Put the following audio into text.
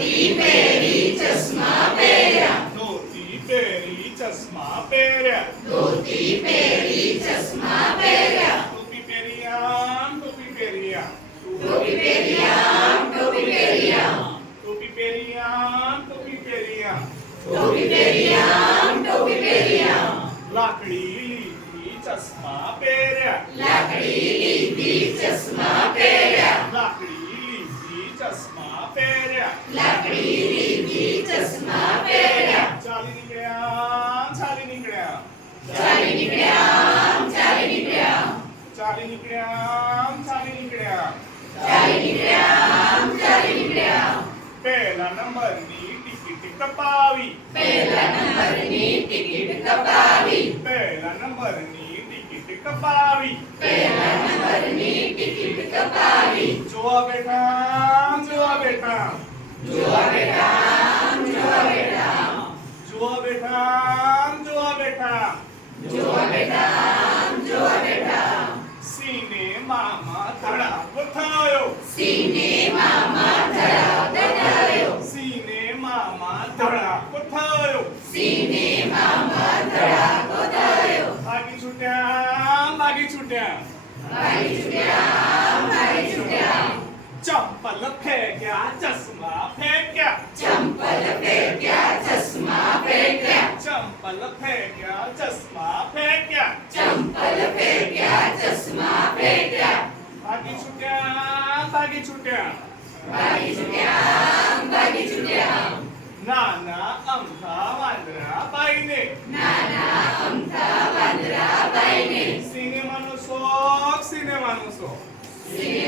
Peri चश्मा पेरा धोती peri चश्मा पेरा धोती पेरी चश्मा पेरा टोपी पेरियाम टोपी पेरियाम टोपी पेरियाम टोपी पेरियाम टोपी पेरियाम टोपी पेरियाम टोपी पेरियाम टोपी पेरियाम लाकड़ी लीली चश्मा पेरा लाकड़ी लीली ચશ્મા પહેર્યા લાકડી લીધી ચશ્મા પહેર્યા ચાલી નીકળ્યા ચાલી નીકળ્યા ચાલી નીકળ્યા ચાલી નીકળ્યા ચાલી નીકળ્યા ચાલી નીકળ્યા ચાલી નીકળ્યા ચાલી નીકળ્યા પહેલા નંબરની ટિકિટ કપાવી. પહેલા નંબરની ટિકિટ કપાવી પહેલા નંબરની ટિકિટ કપાવી. જોવા બેઠા. રામ જુઓ બેટા જુઓ બેટા જુઓ બેટા જુઓ બેટા જુઓ બેટા જુઓ બેટા સીને મામા ધડાવ થયો સીને મામા ધડાવ થયો સીને મામા ધડાવ થયો સીને મામા ધડાવ થયો ભાગી છૂટ્યા ભાગી છૂટ્યા ભાગી છૂટ્યા चष्मा फेंक्या चंपल फेंक्या चष्मा फेंक्या चंपल फेंक्या चष्मा फेंक्या चंपल फेंक्या चष्मा फेंक्या बाकी छुट्या बाकी छुट्या बाकी छुट्या बाकी छुट्या नाना अमथा वांद्रा बाईने नाना अमथा वांद्रा बाईने सिनेमानो शोक सिनेमानो शोक सिने